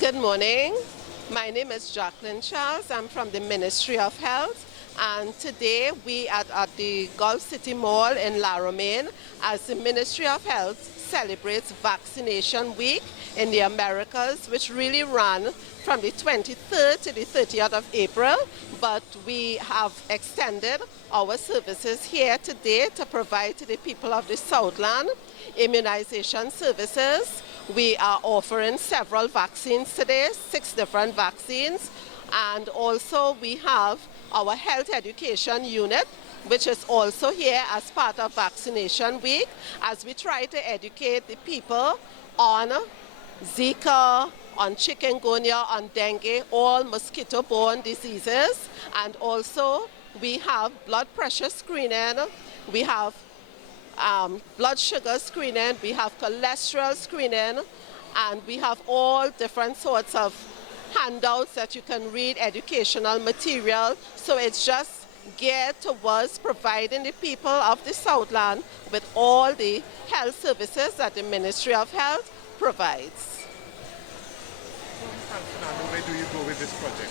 Good morning. My name is Jacqueline Charles. I'm from the Ministry of Health, and today we are at the Gulf City Mall in Romaine as the Ministry of Health celebrates Vaccination Week in the Americas, which really ran from the 23rd to the 30th of April, but we have extended our services here today to provide to the people of the Southland immunization services. We are offering several vaccines today, 6 different vaccines, and also we have our health education unit, which is also here as part of Vaccination Week, as we try to educate the people on Zika, on chikungunya, on dengue, all mosquito-borne diseases, and also we have blood pressure screening, we have blood sugar screening, we have cholesterol screening, and we have all different sorts of handouts that you can read, educational material. So it's just geared towards providing the people of the Southland with all the health services that the Ministry of Health provides. Where do you go with this project?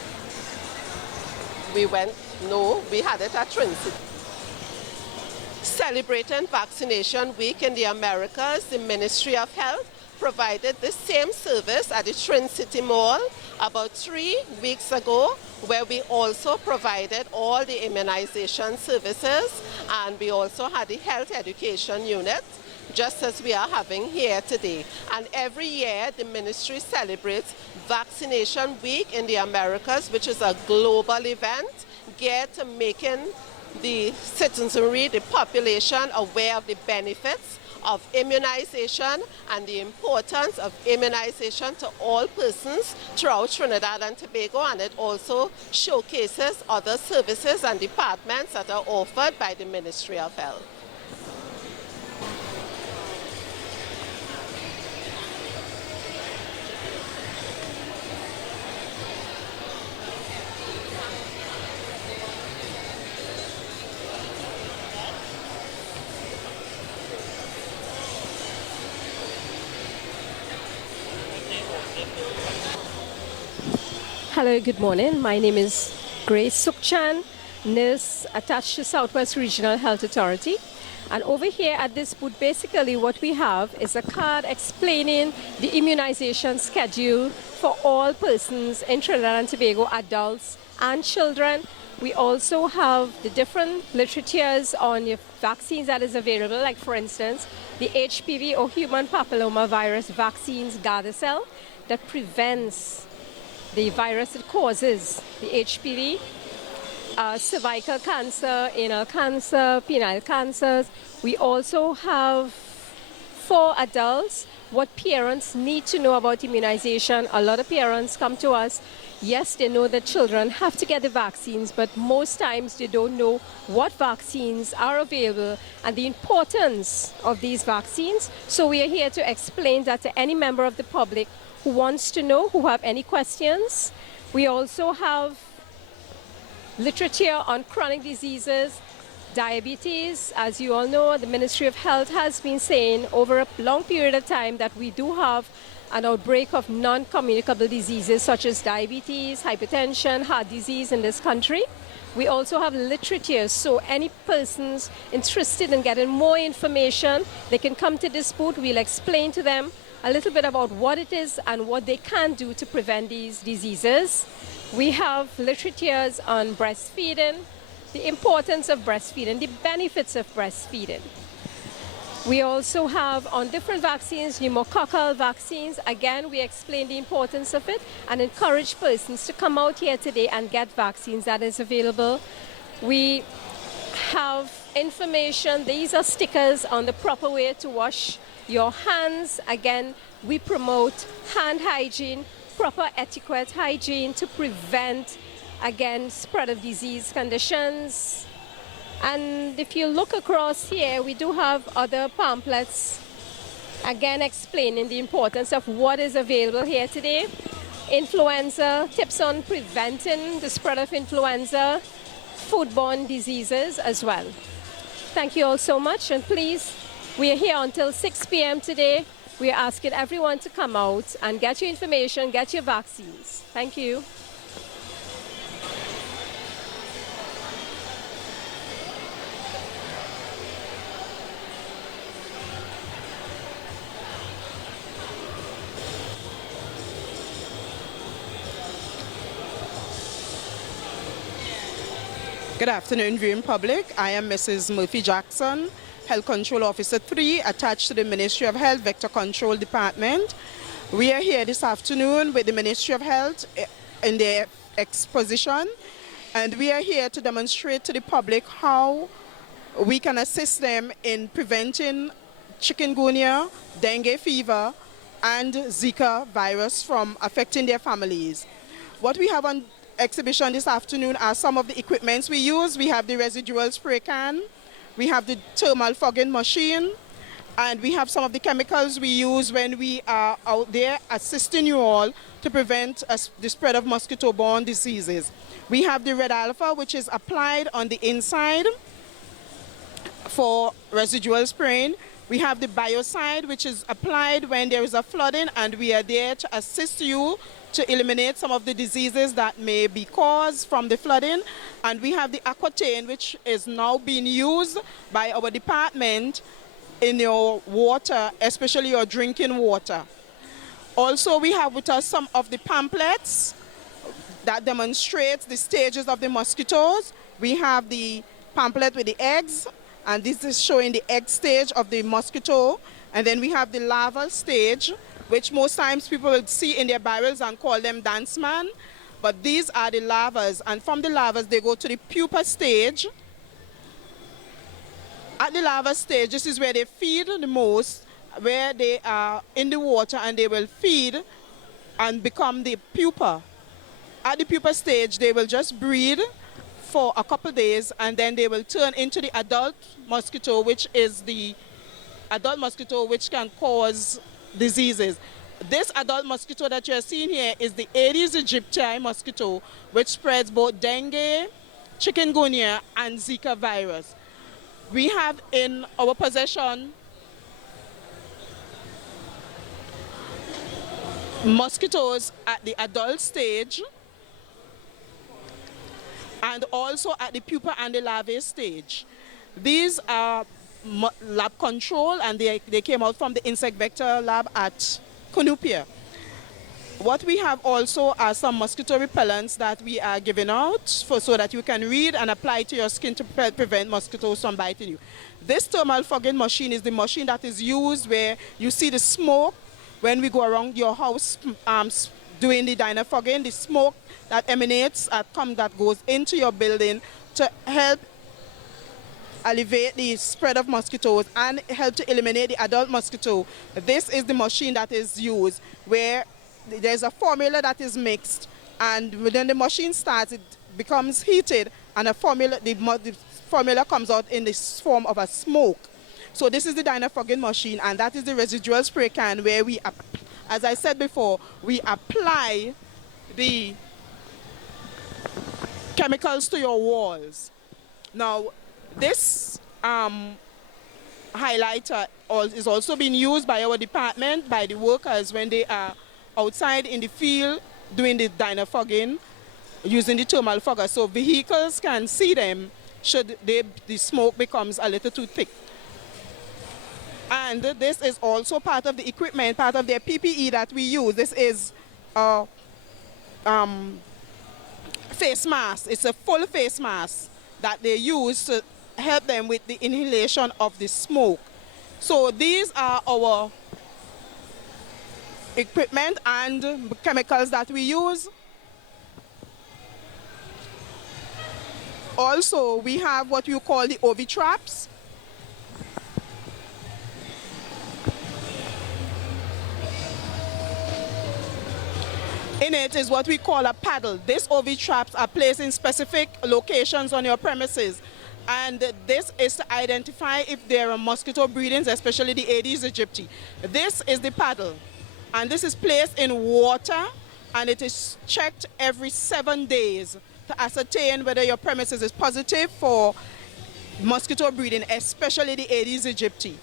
We had it at Trinity. Celebrating Vaccination Week in the Americas, the Ministry of Health provided the same service at the Trinity Mall about 3 weeks ago, where we also provided all the immunization services, and we also had the health education unit, just as we are having here today. And every year the ministry celebrates Vaccination Week in the Americas, which is a global event geared to making the citizenry, the population, aware of the benefits of immunization and the importance of immunization to all persons throughout Trinidad and Tobago, and it also showcases other services and departments that are offered by the Ministry of Health. Hello, good morning. My name is Grace Sukchan, nurse attached to Southwest Regional Health Authority. And over here at this booth, basically what we have is a card explaining the immunization schedule for all persons in Trinidad and Tobago, adults and children. We also have the different literatures on the vaccines that is available, like for instance, the HPV or human papilloma virus vaccines Gardasil that prevents the virus that causes the HPV, cervical cancer, anal cancer, penile cancers. We also have for adults what parents need to know about immunization. A lot of parents come to us. Yes, they know that children have to get the vaccines, but most times they don't know what vaccines are available and the importance of these vaccines. So we are here to explain that to any member of the public who wants to know, who have any questions. We also have literature on chronic diseases, diabetes. As you all know, the Ministry of Health has been saying over a long period of time that we do have an outbreak of non-communicable diseases such as diabetes, hypertension, heart disease in this country. We also have literature, so any persons interested in getting more information, they can come to this booth. We'll explain to them a little bit about what it is and what they can do to prevent these diseases. We have literatures on breastfeeding, the importance of breastfeeding, the benefits of breastfeeding. We also have on different vaccines, pneumococcal vaccines. Again, we explain the importance of it and encourage persons to come out here today and get vaccines that is available. We have information. These are stickers on the proper way to wash your hands. Again, we promote hand hygiene, proper etiquette hygiene to prevent, again, spread of disease conditions. And if you look across here, we do have other pamphlets, again, explaining the importance of what is available here today. Influenza, tips on preventing the spread of influenza, foodborne diseases as well. Thank you all so much, and please, we are here until 6 p.m. today. We are asking everyone to come out and get your information, get your vaccines. Thank you. Good afternoon, viewing public. I am Mrs. Murphy Jackson, Health Control Officer 3, attached to the Ministry of Health Vector Control Department. We are here this afternoon with the Ministry of Health in their exposition, and we are here to demonstrate to the public how we can assist them in preventing chikungunya, dengue fever, and Zika virus from affecting their families. What we have on exhibition this afternoon are some of the equipments we use. We have the residual spray can, we have the thermal fogging machine, and we have some of the chemicals we use when we are out there assisting you all to prevent the spread of mosquito-borne diseases. We have the red alpha, which is applied on the inside for residual spraying. We have the biocide, which is applied when there is a flooding, and we are there to assist you to eliminate some of the diseases that may be caused from the flooding. And we have the aquatane, which is now being used by our department in your water, especially your drinking water. Also, we have with us some of the pamphlets that demonstrates the stages of the mosquitoes. We have the pamphlet with the eggs, and this is showing the egg stage of the mosquito. And then we have the larval stage, which most times people will see in their Bibles and call them dance man. But these are the larvas, and from the larvas they go to the pupa stage. At the larva stage, this is where they feed the most, where they are in the water and they will feed and become the pupa. At the pupa stage, they will just breed for a couple days, and then they will turn into the adult mosquito, which is the adult mosquito which can cause diseases. This adult mosquito that you're seeing here is the Aedes aegypti mosquito, which spreads both dengue, chikungunya, and Zika virus. We have in our possession mosquitoes at the adult stage and also at the pupa and the larvae stage. These are lab control, and they came out from the insect vector lab at Cunupia. What we have also are some mosquito repellents that we are giving out so that you can read and apply to your skin to prevent mosquitoes from biting you. This thermal fogging machine is the machine that is used where you see the smoke when we go around your house doing the diner fogging, the smoke that emanates that goes into your building to help alleviate the spread of mosquitoes and help to eliminate the adult mosquito, this is the machine that is used, where there's a formula that is mixed, and when the machine starts, it becomes heated, and the formula comes out in the form of a smoke. So this is the dynafogging machine, and that is the residual spray can where we, as I said before, we apply the chemicals to your walls. Now, this highlighter is also being used by our department, by the workers when they are outside in the field doing the dynafogging using the thermal fogger, so vehicles can see them should the smoke becomes a little too thick. And this is also part of the equipment, part of their PPE that we use. This is a face mask. It's a full face mask that they use to help them with the inhalation of the smoke. So these are our equipment and chemicals that we use. Also, we have what you call the OV traps. In it is what we call a paddle. These OV traps are placed in specific locations on your premises. And this is to identify if there are mosquito breedings, especially the Aedes aegypti. This is the paddle. And this is placed in water, and it is checked every 7 days to ascertain whether your premises is positive for mosquito breeding, especially the Aedes aegypti.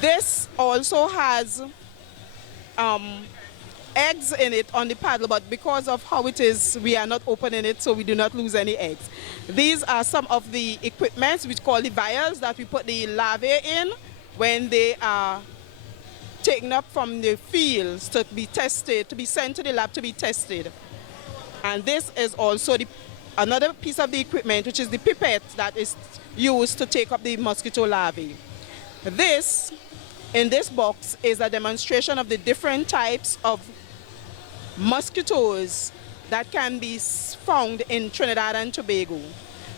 This also has eggs in it on the paddle, but because of how it is, we are not opening it, so we do not lose any eggs. These are some of the equipments which call the vials that we put the larvae in when they are taken up from the fields to be tested, to be sent to the lab to be tested. And this is also another piece of the equipment, which is the pipette that is used to take up the mosquito larvae. This, in this box, is a demonstration of the different types of mosquitoes that can be found in Trinidad and Tobago.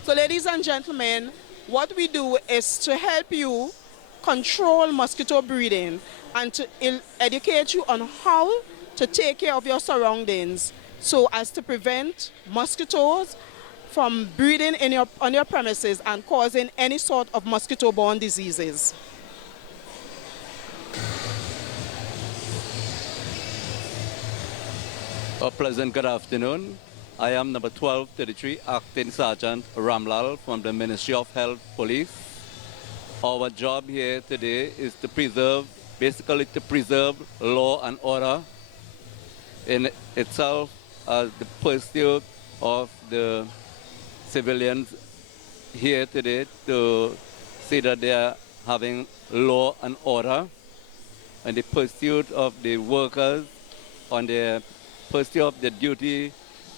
So ladies and gentlemen, what we do is to help you control mosquito breeding and to educate you on how to take care of your surroundings so as to prevent mosquitoes from breeding on your premises and causing any sort of mosquito-borne diseases. A pleasant good afternoon. I am number 1233, Acting Sergeant Ramlal from the Ministry of Health Police. Our job here today is to preserve, basically to preserve law and order in itself as the pursuit of the civilians here today to see that they are having law and order, and the pursuit of the workers on their pursuit of their duty.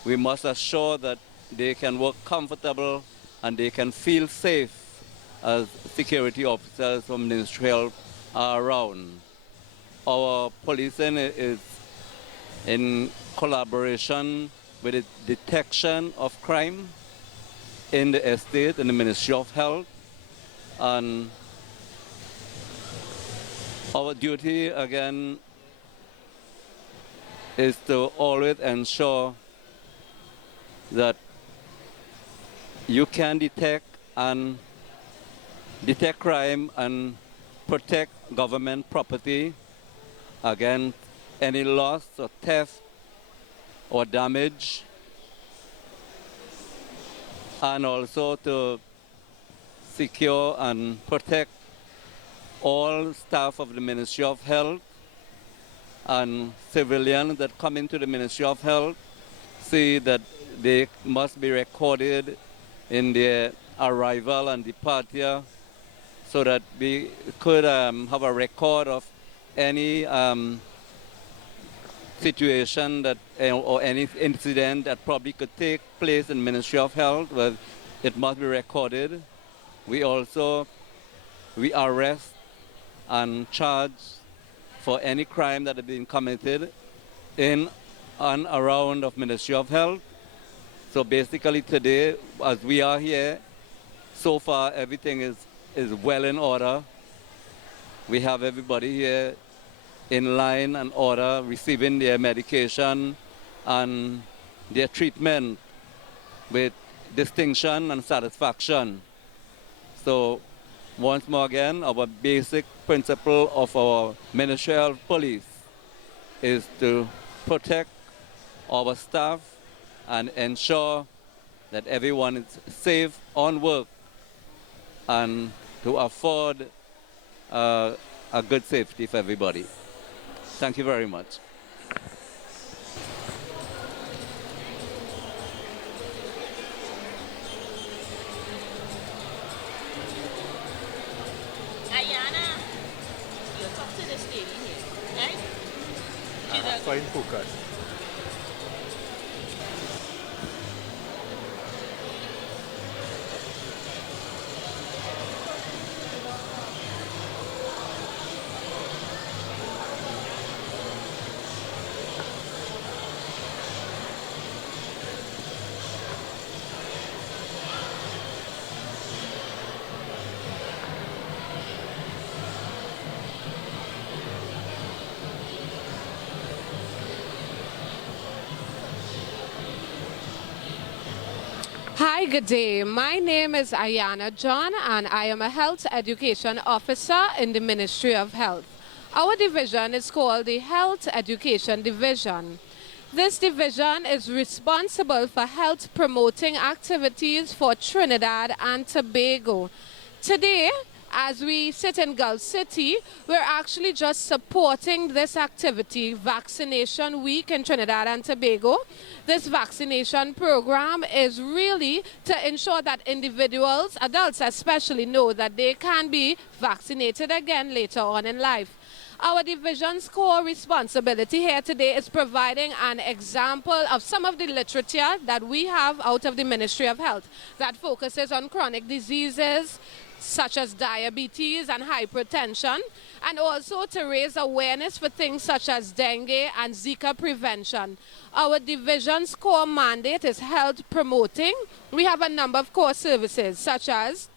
We must assure that they can work comfortable and they can feel safe as security officers from Ministry of Health are around. Our policing is in collaboration with the detection of crime in the estate in the Ministry of Health, and our duty again is to always ensure that you can detect crime and protect government property against any loss or theft or damage, and also to secure and protect all staff of the Ministry of Health and civilians that come into the Ministry of Health, see that they must be recorded in their arrival and departure so that we could have a record of any situation that or any incident that probably could take place in Ministry of Health, where it must be recorded. We arrest and charge for any crime that has been committed in and around of Ministry of Health. So basically today, as we are here, so far everything is well in order. We have everybody here in line and order, receiving their medication and their treatment with distinction and satisfaction. So once more again, our basic principle of our Ministry of Police is to protect our staff and ensure that everyone is safe on work and to afford a good safety for everybody. Thank you very much. Ayana, you talk to this lady here, right? She's a Fine focus. Hi, good day. My name is Ayana John, and I am a health education officer in the Ministry of Health. Our division is called the Health Education Division. This division is responsible for health promoting activities for Trinidad and Tobago. Today, as we sit in Gulf City, we're actually just supporting this activity, Vaccination Week in Trinidad and Tobago. This vaccination program is really to ensure that individuals, adults especially, know that they can be vaccinated again later on in life. Our division's core responsibility here today is providing an example of some of the literature that we have out of the Ministry of Health that focuses on chronic diseases, such as diabetes and hypertension, and also to raise awareness for things such as dengue and Zika prevention. Our division's core mandate is health promoting. We have a number of core services such as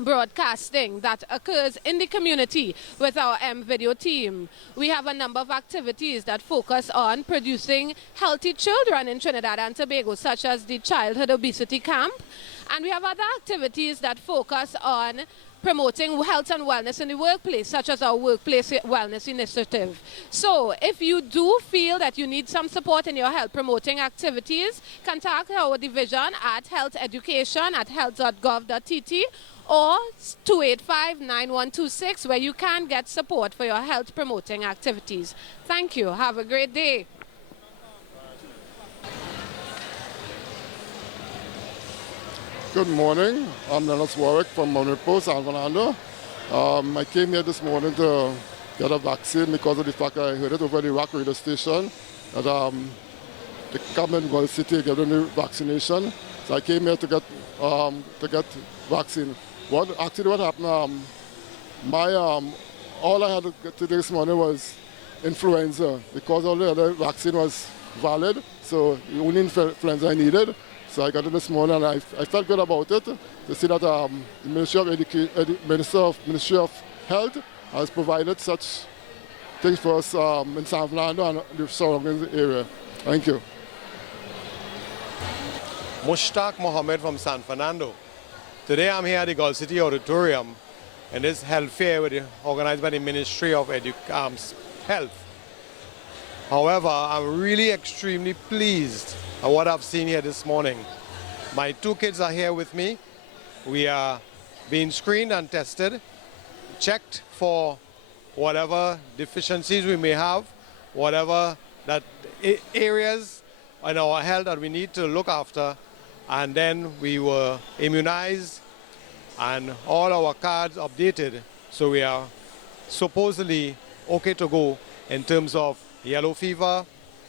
broadcasting that occurs in the community with our M-Video team. We have a number of activities that focus on producing healthy children in Trinidad and Tobago, such as the Childhood Obesity Camp. And we have other activities that focus on promoting health and wellness in the workplace, such as our Workplace Wellness Initiative. So if you do feel that you need some support in your health promoting activities, contact our division at health.education@health.gov.tt or 285-9126, where you can get support for your health promoting activities. Thank you. Have a great day. Good morning. I'm Dennis Warwick from Monroe, San Fernando. I came here this morning to get a vaccine because of the fact I heard it over the Rock radio station that they come in Gulf City getting the vaccination. So I came here to get vaccine. What happened? All I had to get today this morning was influenza because all the other vaccine was valid. So the only influenza I needed. So I got it this morning, and I felt good about it to see that the Ministry of Health has provided such things for us in San Fernando and the surrounding area. Thank you. Mushtaq Mohammed from San Fernando. Today I'm here at the Gulf City Auditorium in this health fair organized by the Ministry of Health. However, I'm really extremely pleased at what I've seen here this morning. My two kids are here with me. We are being screened and tested, checked for whatever deficiencies we may have, whatever that areas in our health that we need to look after, and then we were immunized and all our cards updated, so we are supposedly okay to go in terms of yellow fever,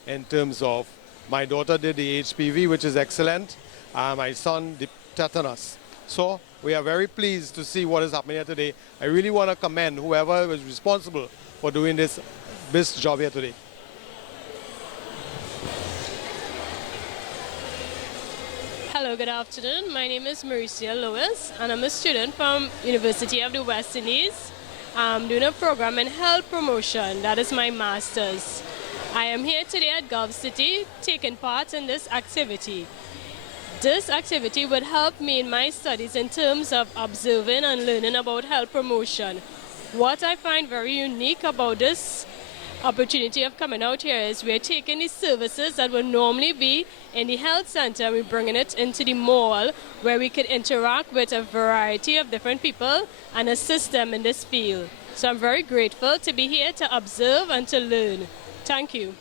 in terms of my daughter did the HPV, which is excellent, and my son did tetanus. So we are very pleased to see what is happening here today. I really want to commend whoever was responsible for doing this job here today. Hello Hello, good afternoon. My name is Marcia Lewis, and I'm a student from University of the West Indies. I'm doing a program in health promotion. That is my master's. I am here today at Gulf City taking part in this activity. This activity would help me in my studies in terms of observing and learning about health promotion. What I find very unique about this opportunity of coming out here is we're taking these services that would normally be in the health center and we're bringing it into the mall where we could interact with a variety of different people and assist them in this field. So I'm very grateful to be here to observe and to learn. Thank you.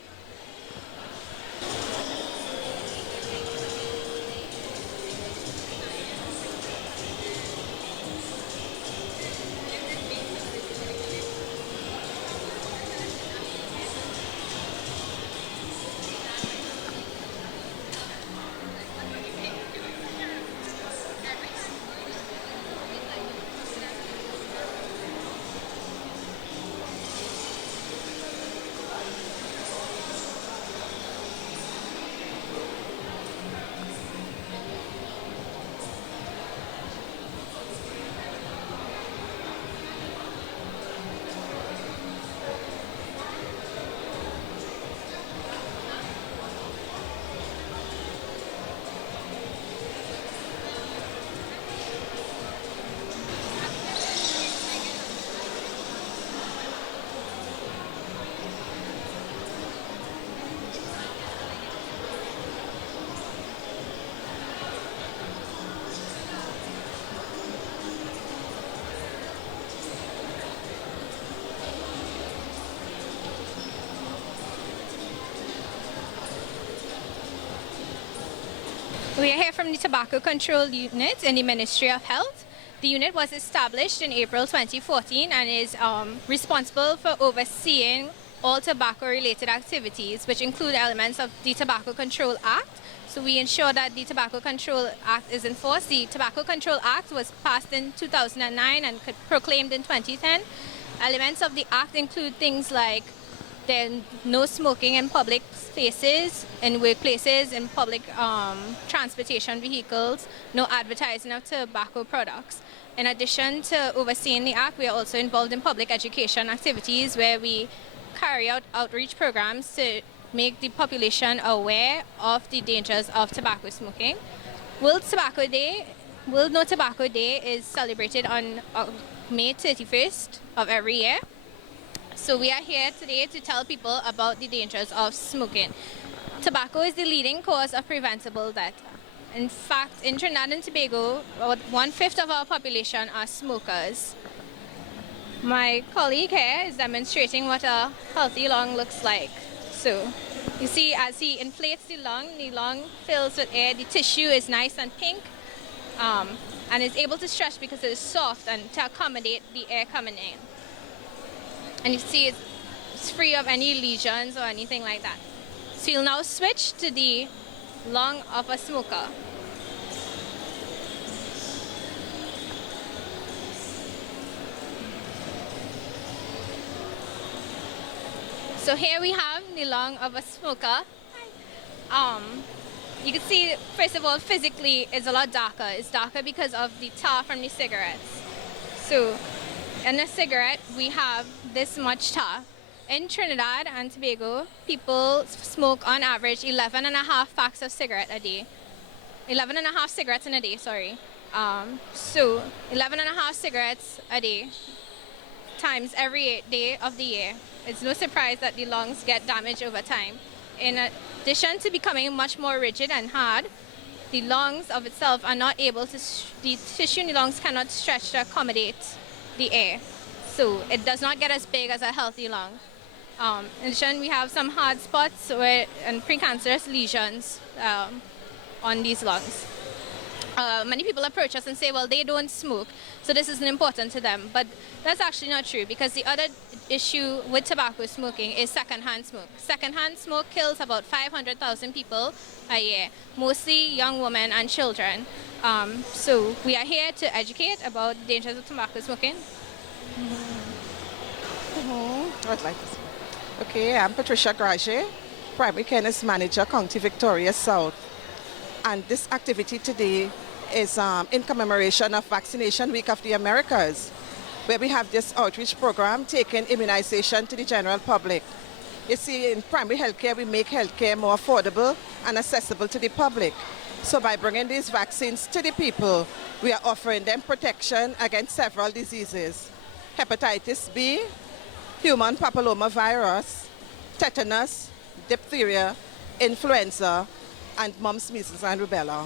We are here from the Tobacco Control Unit in the Ministry of Health. The unit was established in April 2014 and is responsible for overseeing all tobacco-related activities, which include elements of the Tobacco Control Act. So we ensure that the Tobacco Control Act is enforced. The Tobacco Control Act was passed in 2009 and proclaimed in 2010. Elements of the Act include things like no smoking in public spaces, in workplaces, in public transportation vehicles, no advertising of tobacco products. In addition to overseeing the Act, we are also involved in public education activities where we carry out outreach programs to make the population aware of the dangers of tobacco smoking. World No Tobacco Day is celebrated on May 31st of every year. So we are here today to tell people about the dangers of smoking. Tobacco is the leading cause of preventable death. In fact, in Trinidad and Tobago, about 1/5 of our population are smokers. My colleague here is demonstrating what a healthy lung looks like. So you see, as he inflates the lung fills with air, the tissue is nice and pink, and is able to stretch because it is soft and to accommodate the air coming in. And you see it's free of any lesions or anything like that. So you'll now switch to the lung of a smoker. So here we have the lung of a smoker. You can see, first of all, physically it's a lot darker. It's darker because of the tar from the cigarettes. So in a cigarette, we have this much tar. In Trinidad and Tobago, people smoke on average 11.5 packs of cigarette a day. 11.5 cigarettes in a day, sorry. So 11.5 cigarettes a day times every day of the year. It's no surprise that the lungs get damaged over time. In addition to becoming much more rigid and hard, the lungs of itself are not able to, the tissue in the lungs cannot stretch to accommodate the air. So it does not get as big as a healthy lung. In addition, we have some hard spots and precancerous lesions on these lungs. Many people approach us and say, well, they don't smoke, so this isn't important to them. But that's actually not true, because the other issue with tobacco smoking is secondhand smoke. Secondhand smoke kills about 500,000 people a year, mostly young women and children. So we are here to educate about the dangers of tobacco smoking. I'd like to say. Okay, I'm Patricia Graje, Primary Care Nurse Manager, County Victoria South. And this activity today is in commemoration of Vaccination Week of the Americas, where we have this outreach program taking immunization to the general public. You see, in primary healthcare, we make healthcare more affordable and accessible to the public. So by bringing these vaccines to the people, we are offering them protection against several diseases: hepatitis B, human papillomavirus, tetanus, diphtheria, influenza, and mumps, measles, and rubella.